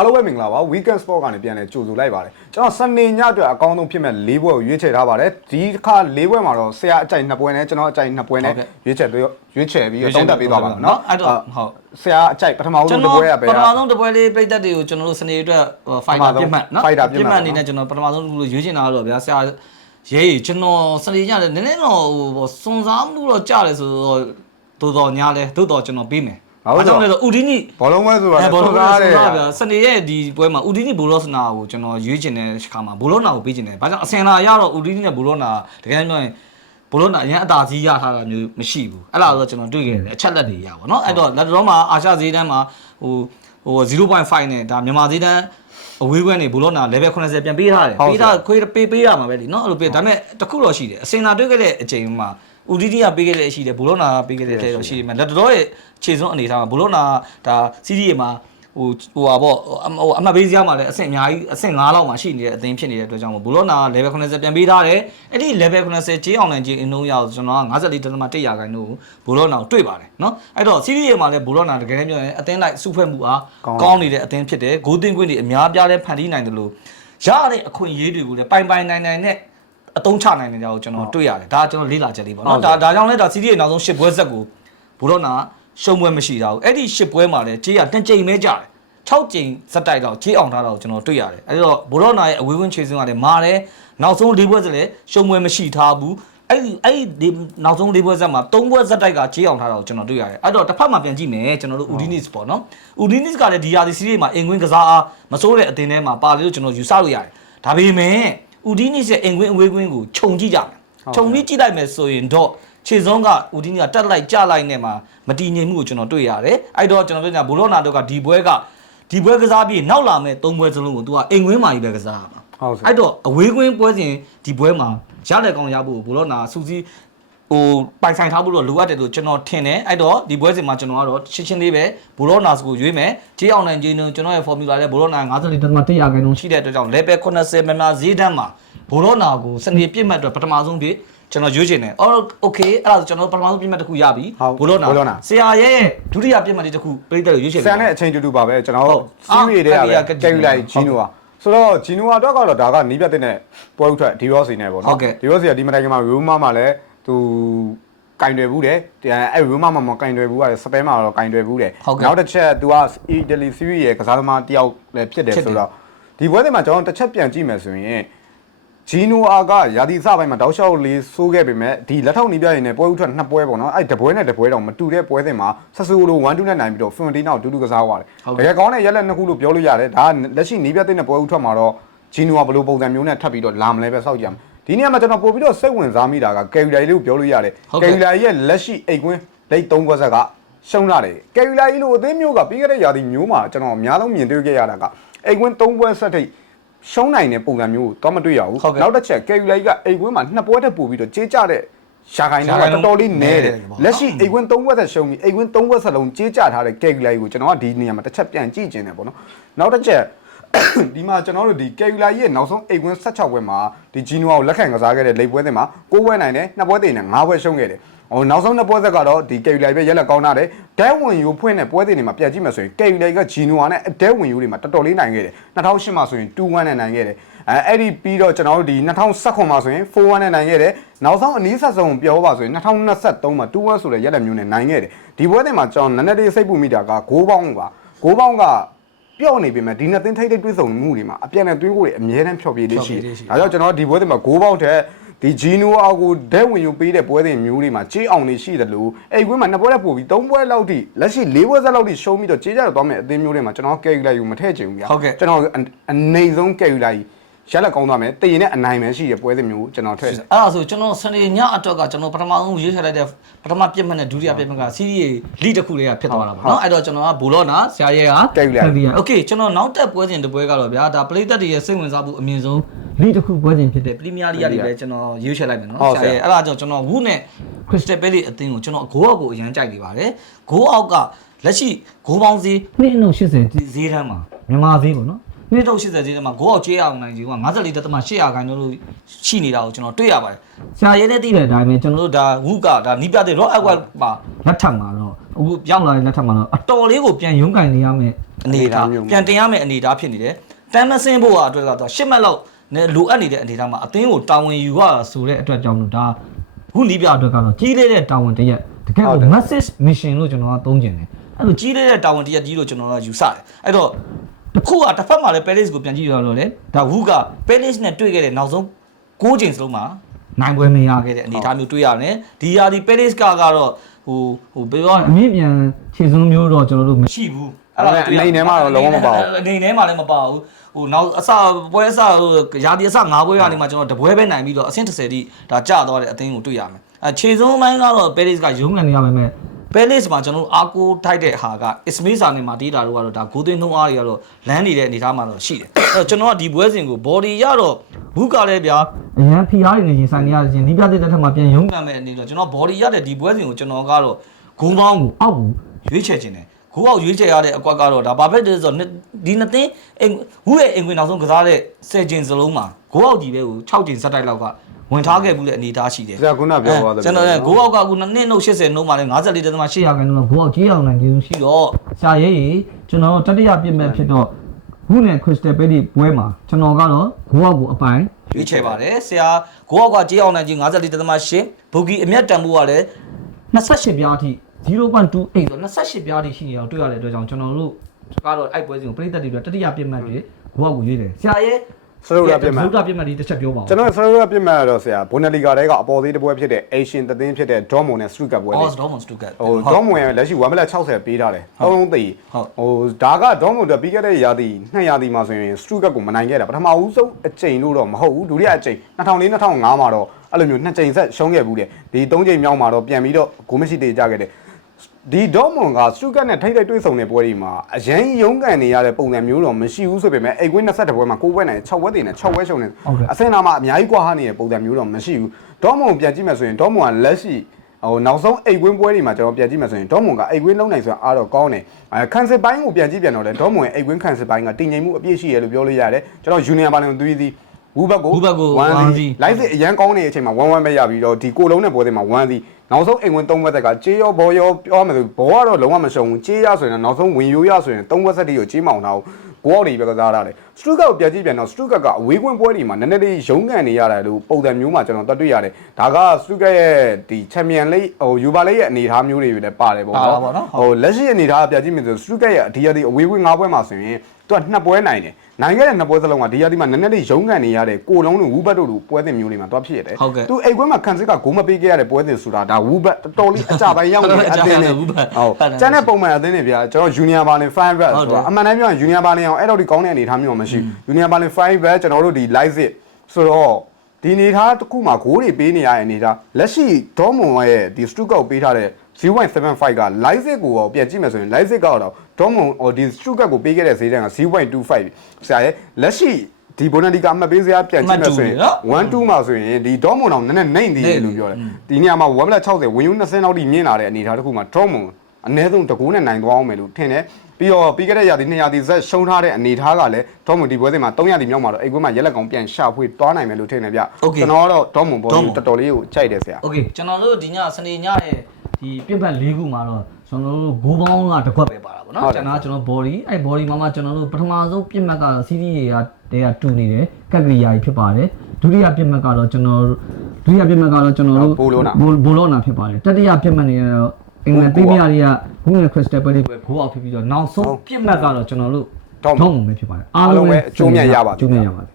အားလုံးပဲမင်္ဂလာပါ weekend sport ကနေပြန်လဲကြိုဆိုလိုက်ပါတယ်ကျွန်တော်စနေညအတွက်အကောင်းဆုံးဖြစ်မဲ့၄ဘွဲကိုရွေးချယ်ထားပါတယ်ဒီတစ်ခါ၄ဘွဲမှာတော့ဆရာအကြိုက်နှစ်ပွဲနဲ့ကျွန်တော်အကြိုက်နှစ်ပွဲနဲ့ဟုတ်ကဲ့ရွေးချယ်ပြီးရွေးချယ်ပြီးတော့တုံးတက်ပေးသွားပါမယ်နော်နော်အဲ့တော့ဟုတ်ဆရာအကြိုက်ပထမဦးကျွန်ဆုံးတစ်တော်ပွဲရပဲပထမဆုံးတစ်ပွဲလေးပြိသက်တွေကိုကျွန်တော်တို့စနေအတွက်ဖိုင်တာပြစ်မှတ်နော် fighter ပြစ်မှတ်အနေနဲ့ကျွန်တော်ပထမဆုံးလို့ရွေးချင်တာကတော့ဗျာဆရာရေးကျွန်တော်စနေညလည်းနည်းနည်းတော့ဟိုစွန်စားမှုတော့ကြားတယ်ဆိုတော့တိုးတော်ညာလဲတိုးတော်ကျွန်တော်ပေးမယ် ဘာကြောင့်လဲဆိုဦးဒီနီ ဘောလုံးပွဲဆိုတာ အဲဘောလုံးက ကား ဆို တယ် တော့ဗျာစနေရဲ့ဒီပွဲမှာဦးဒီနီဘူလော့စနာကိုကျွန်တော်ရွေးချင်တဲ့ခါမှာဘူလော့နာကိုပေးချင်တယ်ဘာကြောင့်အစင်လာရတော့ဦးဒီနီနဲ့ဘူလော့နာတကယ်ပြောရင်ဘူလော့နာအရင်အသာကြီးရထားတာမျိုးမရှိဘူးအဲ့လားဆိုတော့ကျွန်တော်တွေ့ခဲ့တယ်အချက်လက်တွေရပါတော့အဲ့တော့လက်တော်မှာအာရှဈေးတန်းမှာဟိုဟို0.5နဲ့ဒါမြန်မာဈေးတန်းအဝေးကွန်းနေဘူလော့နာ level 80ပြန်ပေးထားတယ်ပေးထားခွေးပေးပေးရမှာပဲလीเนาะအဲ့လိုပေးဒါပေမဲ့တစ်ခုတော့ရှိတယ်အစင်လာတွေ့ခဲ့တဲ့အချိန်မှာ ဦးဒီဒီကပေးခဲ့တဲ့ရှိတယ်ဘိုလိုနာကပေးခဲ့တဲ့အထဲတော့ရှိတယ်မှာလက်တော်ရဲ့ခြေစွန်းအနေထားမှာဘိုလိုနာကဒါစီးဒီရဲ့မှာဟိုဟိုပါပေါ့ဟိုအမှတ်ပေးစရာမှာလည်းအဆင့်အများကြီးအဆင့်9လောက်မှာရှိနေတဲ့အသင်းဖြစ်နေတဲ့အတွက်ကြောင့်ဘိုလိုနာက level 80ပြန်ပေးထားတယ်အဲ့ဒီ level 80ကျေးအောင်လန်ကြီးအနှုံးရအောင်ကျွန်တော်က54.1ရာခိုင်နှုန်းကိုဘိုလိုနာကိုတွေ့ပါတယ်နော်အဲ့တော့စီးဒီရဲ့မှာလည်းဘိုလိုနာတကယ်တမ်းပြောရင်အသင်းလိုက်စုဖွဲ့မှုအားကောင်းနေတဲ့အသင်းဖြစ်တယ်ဂိုးတင်ကွင်းတွေအများပြားလည်းဖန်တီးနိုင်တယ်လို့ရတဲ့အခွင့်အရေးတွေကိုလည်းပိုင်ပိုင်နိုင်နိုင်နဲ့ အသုံးချနိုင်နေတာကိုကျွန်တော်တွေ့ရတယ်ဒါကျွန်တော်လေ့လာချက်လေးပေါ့နော်ဒါဒါကြောင့်လဲဒါစီးရီးရဲ့နောက်ဆုံး၈ပွဲဆက်ကိုဘူရောနာရှုံးပွဲမရှိတာဘူးအဲ့ဒီ၈ပွဲမှာလည်းကြေးရတန်ချိန်ပဲကြတယ်6ကြိမ်ဇက်တိုက်တော့ကြေးအောင်ထားတာကိုကျွန်တော်တွေ့ရတယ်အဲ့တော့ဘူရောနာရဲ့အဝေးဝန်းခြေစွန်းကလည်းမာတယ်နောက်ဆုံး၄ပွဲဆက်လည်းရှုံးပွဲမရှိထားဘူးအဲ့ဒီအဲ့ဒီနောက်ဆုံး၄ပွဲဆက်မှာ၃ပွဲဆက်တိုက်ကခြေအောင်ထားတာကိုကျွန်တော်တွေ့ရတယ်အဲ့တော့တစ်ဖက်မှာပြန်ကြည့်မယ်ကျွန်တော်တို့ Udinis ပေါ့နော် Udinis ကလည်းဒီရာသီ series မှာအင်ကွင်းကစားအားမစိုးတဲ့အသင်းထဲမှာပါလေလို့ကျွန်တော်ယူဆလို့ရတယ်ဒါပေမဲ့ Udinese ရဲ့အင်ကွင်းအဝေးကွင်းကိုခြုံကြည့်ကြမယ်ခြုံပြီးကြည့်လိုက်မယ်ဆိုရင်တော့ခြေစုံးကဦးဒီနီကတက်လိုက်ကြလိုက်နဲ့မှာမတည်ငြိမ်မှုကိုကျွန်တော်တွေ့ရတယ်အဲ့တော့ကျွန်တော်ပြောနေတာဘိုလော့နာတို့ကဒီပွဲကဒီပွဲကစားပြီးနောက်လာမဲ့၃ပွဲစလုံးကို तू ကအိမ်ကွင်းမှာကြီးပဲကစားရမှာဟုတ်ဆရာအဲ့တော့အဝေးကွင်းပွဲစဉ်ဒီပွဲမှာရတဲ့ကောင်ရဖို့ဘိုလော့နာစူးစီး ဟိုပိုင်ဆိုင်ထားဖို့တော့လိုအပ်တယ်လို့ကျွန်တော်ထင်တယ်အဲ့တော့ဒီပွဲစဉ်မှာကျွန်တော်ကတော့ရှင်းရှင်းလေးပဲဘိုလော့နာစကိုရွေးမယ်ကြေးအောင်နိုင်ခြင်းတို့ကျွန်တော်ရဲ့ formula လဲဘိုလော့နာ54.1ရာခိုင်နှုန်းရှိတဲ့အတွက်ကြောင့် level 80မြန်မာဈေးတန်းမှာဘိုလော့နာကိုစနေပြစ်မှတ်အတွက်ပထမဆုံးပြကျွန်တော်ရွေးချင်တယ်အော်โอเคအဲ့ဒါဆိုကျွန်တော်ပထမဆုံးပြစ်မှတ်တစ်ခုရပြီဘိုလော့နာဆရာရဲ့ဒုတိယပြစ်မှတ်လေးတစ်ခုပြိတ္တရွေးချယ် ဆရာနဲ့အချိန်တူတူပါပဲကျွန်တော် ဟု တို့ တ် စီးရီတွေကပဲ အဲ့ဒီက ကယ်ယူလိုက်ဂျီနိုကဆိုတော့ဂျီနိုကတော့ကတော့ဒါကနီးပြတဲ့နဲ့ပွဲဥထွက်ဒီရောစီနဲ့ပေါ့ ဟုတ် နော် ကဲ့ ဒီရောစီကဒီမတိုင်ကမှာရိုးမမှာလည်း သူကင်တွယ်ဘူးတယ်အဲ့ရိုးမမှာမကင်တွယ်ဘူးကစပဲမှာတော့ကင်တွယ်ဘူးတယ်ဟုတ်ကဲ့နောက်တစ်ချက် तू ကအီတလီစီးရီရဲ့ကစားသမားတယောက်လည်းဖြစ်တယ်ဖြစ်တယ်ဆိုတော့ဒီပွဲတွေမှာကျွန်တော်တစ်ချက်ပြန်ကြည့်မယ်ဆိုရင်ဂျီနိုအာကယာဒီစပိုင်းမှာတောက်လျှောက်လေးစိုးခဲ့ပေမဲ့ဒီလက်ထောက်နီးပြရင်လည်းပွဲဥထွက်နှစ်ပွဲပေါ့နော်အဲ့တပွဲနဲ့တပွဲတော့မတူတဲ့ပွဲစဉ်မှာဆက်ဆူလို1-2နဲ့နိုင်ပြီးတော့ဖွန်တီနောက်တူတူကစားသွားတယ်ဟုတ်တကဲ့ကယ်ကောင်းတဲ့ရက်လက်နှစ်ခုလို့ပြောလို့ရတယ်ဒါကလက်ရှိနီးပြတဲ့နဲ့ပွဲဥထွက်မှာတော့ဂျီနိုကဘယ်လိုပုံစံမျိုးနဲ့ထပ်ပြီးတော့လာမလဲပဲစောင့်ကြည့်ရမယ် ဒီနေရာမှာကျွန်တော်ပို့ပြီးတော့စိတ်ဝင်စားမိတာကကယ်ယူလာကြီးလို့ပြောလို့ရတယ်ဟုတ်ကဲ့ကယ်ယူလာကြီးရဲ့လက်ရှိအိတ်ကွင်းဒိတ်3ခွက်ဆက်ကရှုံးလာတယ်ကယ်ယူလာကြီးလို့အသင်းမျိုးကပြီးခဲ့တဲ့ရာသီမျိုးမှာကျွန်တော်အများဆုံးမြင်တွေ့ခဲ့ရတာကအိတ်ကွင်း3ပွဲဆက်ထိတ်ရှုံးနိုင်တဲ့ပုံစံမျိုးကိုတော့မတွေ့ရဘူးဟုတ်ကဲ့နောက်တစ်ချက်ကယ်ယူလာကြီးကအိတ်ကွင်းမှာနှစ်ပွဲတက်ပို့ပြီးတော့ကြေးကြတဲ့ရှာခိုင်တော့တော်တော်လေးနဲတယ်လက်ရှိအိတ်ကွင်း3ပွဲဆက်ရှုံးပြီးအိတ်ကွင်း3ပွဲဆက်လုံးကြေးကြထားတဲ့ကယ်ယူလာကြီးကိုကျွန်တော်ကဒီနေရာမှာတစ်ချက်ပြန်ကြည့်ခြင်းတယ်ပေါ့နော်နောက်တစ်ချက် ဒီမှာကျွန်တော်တို့ဒီကယ်ယူလာကြီးရဲ့နောက်ဆုံးအိတ်ကွင်း16ပွဲမှာဒီဂျီနိုကိုလက်ခံကစားခဲ့တဲ့လိပ်ပွဲတွေမှာ6ပွဲနိုင်တယ်2ပွဲသိမ်းတယ်5ပွဲရှုံးခဲ့တယ်ဟိုနောက်ဆုံးနှစ်ပွဲဆက်ကတော့ဒီကယ်ယူလာကြီးပဲရက်လက်ကောင်းတာတယ်ဒဲဝင်ယူဖွင့်တဲ့ပွဲတွေတွေမှာပြတ်ကြည့်မယ်ဆိုရင်ကယ်ယူလာကြီးကဂျီနိုကနဲ့ဒဲဝင်ယူတွေမှာတော်တော်လေးနိုင်ခဲ့တယ်2008မှာဆိုရင်2-1နဲ့နိုင်ခဲ့တယ်အဲအဲ့ဒီပြီးတော့ကျွန်တော်တို့ဒီ2019မှာဆိုရင်4-1နဲ့နိုင်ခဲ့တယ်နောက်ဆုံးအနည်းဆက်ဆုံးပြောပါဆိုရင်2023မှာ2-1ဆိုတဲ့ရက်လက်မျိုးနဲ့နိုင်ခဲ့တယ်ဒီပွဲတွေမှာကျွန်တော်နည်းနည်းလေးစိတ်ပူမိတာက6ပေါင်းပါ6ပေါင်းက ပြော့နေပြီမဲ့ဒီနှစ်သင်းထိတ်ထိတ်တွေးဆုံမှုတွေမှာအပြန်နဲ့တွေးကိုတွေအများတန်းဖြော်ပြလေးရှိတယ်။ဒါကြောင့်ကျွန်တော်ဒီပွဲတွေမှာဂိုးပေါက်တဲ့ဒီဂျီနိုအောက်ကိုဒဲဝင်ယူပေးတဲ့ပွဲတွေမျိုးတွေမှာကြေးအောင်နေရှိတယ်လို့အဲ့ကွင်းမှာနှစ်ပွဲလက်ပို့ပြီးသုံးပွဲလောက်ထိလက်ရှိ၄ပွဲဆက်လောက်ထိရှုံးပြီးတော့ကြေးကြတော့သွားမယ်အသင်းမျိုးတွေမှာကျွန်တော်ကယ်ယူလိုက်ယူမထည့်ချင်ဘူးဗျာဟုတ်ကဲ့ကျွန်တော်အနေဆုံးကယ်ယူလိုက် ရလက်ကောင်းသွားမယ်တည်ရင်နဲ့အနိုင်ပဲရှိတဲ့ပွဲတွေမျိုးကျွန်တော်ထည့် အဲ့ဒါဆိုကျွန်တော်စနေညအတွက်ကကျွန်တော်ပထမဆုံးရွေးချယ်လိုက်တဲ့ပထမပြစ်မှတ်နဲ့ဒုတိယပြစ်မှတ်ကစီးရီးလီတစ်ခုလေးကဖြစ်သွားတာပေါ့နော်အဲ့တော့ကျွန်တော်ကဘူလော့နာဆရာရဲက ကဲယူလိုက် โอเคကျွန်တော်နောက်တက်ပွဲစဉ်တစ်ပွဲကတော့ဗျာဒါပရိသတ်တွေရဲ့စိတ်ဝင်စားမှုအမြင့်ဆုံးလီတစ်ခုပွဲစဉ်ဖြစ်တဲ့ပရီးမီးယားလိကနေပဲကျွန်တော်ရွေးချယ်လိုက်မယ်နော် ဟုတ် ဆ ကဲ့ ရာရဲအဲ့ဒါကြောင့်ကျွန်တော်ဝုနဲ့ခရစ်စတယ်ဘဲလီအသင်းကိုကျွန်တော်ဂိုးအောက်ကိုအရန်ကြိုက်နေပါတယ်ဂိုးအောက်ကလက်ရှိဂိုးပေါင်းစီး280ဈေးတန်းမှာမြန်မာဈေးပေါ့နော် 280ဈေးတန်းမှာဂိုးအောက်ကျေးအောင်နိုင်ကြီးက54.8ရာခိုင်နှုန်းလို့ရှိနေတာကိုကျွန်တော်တွေ့ရပါတယ်ဆရာရဲနဲ့သိတဲ့အတိုင်းပဲကျွန်တော်တို့ဒါဝုကဒါနီးပြတဲ့ rock outward မှာလက်ထပ်မှာတော့အခုရောက်လာတဲ့လက်ထက်မှာတော့အတော်လေးကိုပြန်ရုန်းကန်နေရမယ်အနေအထားပြန်တင်ရမယ်အနေအထားဖြစ်နေတယ်တမ်းမစင်းဖို့ကအတွက်ကတော့ရှစ်မှတ်လောက်နဲ့လိုအပ်နေတဲ့အနေအထားမှာအသင်းကိုတာဝန်ယူရတာဆိုတဲ့အတွက်ကြောင့်လို့ဒါခုနီးပြအတွက်ကတော့ကြီးလေးတဲ့တာဝန်တစ်ရက်တကယ်ကို message mission လို့ကျွန်တော်ကသုံးကျင်တယ်အဲ့လိုကြီးလေးတဲ့တာဝန်တစ်ရက်ကြီးလို့ကျွန်တော်ကယူဆတယ်အဲ့တော့ တစ်ခုကတစ်ဖက်မှာလည်း Palace ကိုပြန်ကြည့်ရတော့လေဒါဝူက Palace နဲ့တွေ့ခဲ့တဲ့နောက်ဆုံး6ချိန်စလုံးမှာနိုင်ပွဲမရခဲ့တဲ့အနေအထားမျိုးတွေ့ရတယ်ဒီယာဒီ Palace ကကတော့ဟိုဟိုပြောရရင်အမြင့်ပြန်ခြေစွမ်းမျိုးတော့ကျွန်တော်တို့မရှိဘူးအနေနဲ့မှတော့လုံးဝမပါဘူးအနေနဲ့မှလည်းမပါဘူးဟိုနောက်အစပွဲအစဟိုရာဒီအစ၅ပွဲရနေမှာကျွန်တော်တပွဲပဲနိုင်ပြီးတော့အဆင့်30တိဒါကျသွားတဲ့အသင်းကိုတွေ့ရမယ်အဲခြေစုံပိုင်းကတော့ Paris ကရုံးကန်နေရမယ်မဲ့ Paris မှာကျွန်တော်တို့အားကိုးထိုက်တဲ့ဟာက Ismail Sarr နဲ့မာတီတာတို့ကတော့ဒါဂိုးသွင်းနှုံးအားတွေကတော့လမ်းနေတဲ့အနေအထားမှာတော့ရှိတယ်အဲ့တော့ကျွန်တော်ကဒီပွဲစဉ်ကို body ရတော့ဘူးကလည်းဗျာအရန်ဖီအားတွေနေရင်ဆိုင်နေရခြင်းဒီပြတဲ့တက်ထက်မှာပြန်ရုံးကန်မဲ့အနေတော့ကျွန်တော် body ရတဲ့ဒီပွဲစဉ်ကိုကျွန်တော်ကတော့ဂုံးပေါင်းကိုအောက်ကိုရွေးချယ်ခြင်းတယ်ကိုအောင်ရွေးချယ်ရတဲ့အကွက်ကတော့ဒါဘာဖြစ်လဲဆိုတော့ဒီနှစ်သိန်းအိမ်ဝူရဲ့အိမ်ဝင်နောက်ဆုံးကစားတဲ့10ကျင်စလုံးမှာကိုအောင်ကြီးပဲကို6ကျင်စက်တိုက်လောက်က ဝင်ထားခဲ့ဘူးတဲ့အနေအထားရှိတယ်ဆရာကခုနပြောသွားတယ်ကျွန်တော်ကကိုအောင်ကအခုနှစ်နှုတ်80နှုတ်မှာလဲ54.8ရာခိုင်နှုန်းတော့ကိုအောင်ကြီးအောင်နိုင်ခြင်းရှိတော့ဆရာရေးကျွန်တော်တတိယပြစ်မဲ့ဖြစ်တော့ဝူနဲ့ခရစ်စတယ်ပဲဒီပွဲမှာကျွန်တော်ကတော့ကိုအောင်ကိုအပိုင်ရွေးချယ်ပါတယ်ဆရာကိုအောင်ကကြီးအောင်နိုင်ခြင်း54.8ဘူဂီအမျက်တန်ဖို့ကလည်း28ပြားအထိ0.28ဆို28ပြားအထိရှိနေတော့တွေ့ရတဲ့အတွက်ကြောင့်ကျွန်တော်တို့ကတော့အဲ့ပွဲစဉ်ကိုပြိသက်တွေအတွက်တတိယပြစ်မှတ်တွေကိုအောင်ကိုရွေးတယ်ဆရာရဲ့ စရုပ်ရပြတ်မှာစရုပ်ပြစ်မှတ်ဒီတစ်ချက်ပြောပါဦးကျွန်တော်ဆရာပြစ်မှာတော့ဆရာဘွန်နယ်လီဂါတဲကအပေါ်သေးတစ်ပွဲဖြစ်တဲ့ Asian တသင်းဖြစ်တဲ့ Dortmund နဲ့ Stuttgart ပွဲလေးအော်ဒေါမွန်စတူကတ်ဟို Dortmund ရဲ့လက်ရှိ1မလက်60ပေးထားတယ်။သုံးလုံးသိဟုတ် ဟိုဒါက Dortmund အတွက်ပြီးခဲ့တဲ့ရာသီနှစ်ရာသီမှာဆိုရင် Stuttgart ကိုမနိုင်ခဲ့တာပထမဦးဆုံးအကြိမ်လို့တော့မဟုတ်ဘူးဒုတိယအကြိမ်2004 2005မှာတော့အဲ့လိုမျိုးနှစ်ကြိမ်ဆက်ရှုံးခဲ့ဘူးတယ်ဒီသုံးကြိမ်မြောက်မှာတော့ပြန်ပြီးတော့ဂိုးမရှိတေကြခဲ့တယ် ဒီ Dortmund က Stuttgart နဲ့ထိတ်ထိတ်တွေ့ဆုံတဲ့ပွဲတွေမှာအရင်ရုန်းကန်နေရတဲ့ပုံစံမျိုးတော့မရှိဘူးဆိုပေမဲ့အိတ်ကွင်း20ပွဲမှာ9ပွဲနိုင်6ပွဲတည်နဲ့6ပွဲရှုံးနေအဆင်နာမှာအများကြီးကွာဟနေတဲ့ပုံစံမျိုးတော့မရှိဘူး Dortmund ကိုပြန်ကြည့်မယ်ဆိုရင် Dortmund ကလက်ရှိဟိုနောက်ဆုံးအိတ်ကွင်းပွဲတွေမှာကျွန်တော်ပြန်ကြည့်မယ်ဆိုရင်ဒေါမွန်ကအိတ်ကွင်းလုံးနိုင်ဆိုရင်အားတော့ကောင်းတယ်အဲခန်စစ်ပိုင်းကိုပြန်ကြည့်ပြန်တော့လေဒေါမွန်ရဲ့အိတ်ကွင်းခန်စစ်ပိုင်းကတည်ငြိမ်မှုအပြည့်ရှိရလို့ပြောလို့ရတယ်ကျွန်တော်ယူနီယံပါလင်သွေးသည်ဝူဘက်ကိုဝူဘက်ကို1 1စီလိုက်စစ်အရန်ကောင်းနေတဲ့အချိန်မှာ1 1ပဲရပြီးတော့ဒီကိုလုံးနဲ့ပွဲတွေမှာ1စီ နောက်ဆုံးအိမ်ဝင်3ဘက်ကကြေးရောဘောရောပြောမယ်ဆိုဘောကတော့လုံးဝမရှုံဘူးကြေးရဆိုရင်တော့နောက်ဆုံးဝင်ရိုးရဆိုရင်3ဘက်ဆက်တီကိုကြေးမောင်ထားကိုကိုအော်တွေပဲကစားရတယ် စတူကတ်ကိုပြန်ကြည့်ပြန်တော့စတူကတ်ကအဝေးကွင်းပွဲတွေမှာနည်းနည်းလေးရုန်းကန်နေရတယ်လို့ပုံစံမျိုးမှာကျွန်တော်တွေ့တွေ့ရတယ်ဒါကစတူကတ်ရဲ့ဒီချန်ပီယံလိဟိုယူပါလိရဲ့အနေအထားမျိုးတွေလည်းပါတယ်ပေါ့ပါနော်ပါပေါ့နော်ဟိုလက်ရှိအနေအထားကပြန်ကြည့်မယ်ဆိုစတူကတ်ရဲ့ဒီရဒီအဝေးကွင်း၅ပွဲမှာဆိုရင်သူကနှစ်ပွဲနိုင်တယ်နိုင်ခဲ့တဲ့နှစ်ပွဲစလုံးကဒီရဒီမှာနည်းနည်းလေးရုန်းကန်နေရတဲ့ကိုလုံးတို့ဝူဘတ်တို့လိုပွဲတင်မျိုးတွေမှာတော့ဖြစ်ရတယ်ဟုတ်ကဲ့သူအိတ်ကွင်းမှာခံစစ်ကဂိုးမပေးခဲ့ရတဲ့ပွဲတင်ဆိုတာဒါဝူဘတ်တော်တော်လေးအကြပိုင်းရောက်နေတဲ့အသင်းနဲ့ဝူဘတ်ဟုတ်ကျန်တဲ့ပုံမှန်အသင်းတွေဗျာကျွန်တော် Junior Berlin 5 bet ဟုတ်ဆိုတယ်တော့အမှန်တမ်းပြောရင် Junior Berlin အောင်အဲ့တော့ဒီကောင်းတဲ့အနေအထားမျိုးမရှိဘူး Junior Berlin 5 bet ကျွန်တော်တို့ဒီ live it ဆိုတော့ဒီအနေအထားတစ်ခုမှာဂိုးတွေပေးနေရတဲ့အနေအထားလက်ရှိဒေါမွန်ရဲ့ဒီ Stuttgart ကိုပေးထားတဲ့0.75က live it ကိုပြန်ကြည့်မယ်ဆိုရင် live it ကတော့ဒေါမွန်ဟိုဒီ Stuttgart ကိုပေးခဲ့တဲ့ဈေးတန်းက0.25ဆရာရဲ့လက်ရှိဒီဘိုနဒီကအမှတ်ပေးစရာပြန်ကြည့်မယ်ဆိုရင်1 2မှာဆိုရင်ဒီဒေါမွန်အောင်နည်းနည်းနှိမ့်သေးတယ်လို့ပြောတယ်ဒီနေရာမှာ1 60ဝင်ယူ20လောက်ထိမြင့်လာတဲ့အနေအထားတစ်ခုမှာဒေါမွန်အနည်းဆုံးတကူနဲ့နိုင်သွားအောင်မယ်လို့ထင်တယ် ပြီးတော့ပြီးခဲ့တဲ့ရာသီ2ရာသီဇက်ရှုံးထားတဲ့အနေအထားကလည်းဒေါမွန်ဒီပွဲစဉ်မှာ3ရာသီမြောက်မှာတော့အိတ်ကွင်းမှာရက်လက်ကောင်ပြန်ရှာဖွေသွားနိုင်မယ်လို့ထင်တယ်ဗျကျွန်တော်ကတော့ဒေါမွန်ဘောတော်တော်လေးကိုကြိုက်တယ်ဆရာ โอเคကျွန်တော်တို့ဒီညစနေညရဲ့ဒီပြစ်ပတ်၄ခုမှာတော့ကျွန်တော်တို့ဂိုးပေါင်းကတစ်ခွက်ပဲပါတာပေါ့နော်ကျွန်တော်ကကျွန်တော် body အဲ့ body မှာမှကျွန်တော်တို့ပထမဆုံးပြစ်မှတ်ကတော့ CD တွေကတည်းကတူနေတယ်ကက်ကရိယာကြီးဖြစ်ပါတယ်ဒုတိယပြစ်မှတ်ကတော့ကျွန်တော်ဒုတိယပြစ်မှတ်ကတော့ကျွန်တော်တို့ဘိုလိုနာဖြစ်ပါတယ်တတိယပြစ်မှတ်နေတော့ အင်္ဂလန်ပရီးမီးယားတွေကဘူးနဲ့ခရစ်စတယ်ပဲလေးပဲဂိုးအောက်ဖြစ်ပြီးတော့နောက်ဆုံးပြစ်မှတ်ကတော့ကျွန်တော်တို့ဒေါမွန်ထောက်မှုပဲဖြစ်ပါတယ်အားလုံးပဲအကျိုးအမြတ်ရပါစေအကျိုးအမြတ်ရပါတယ်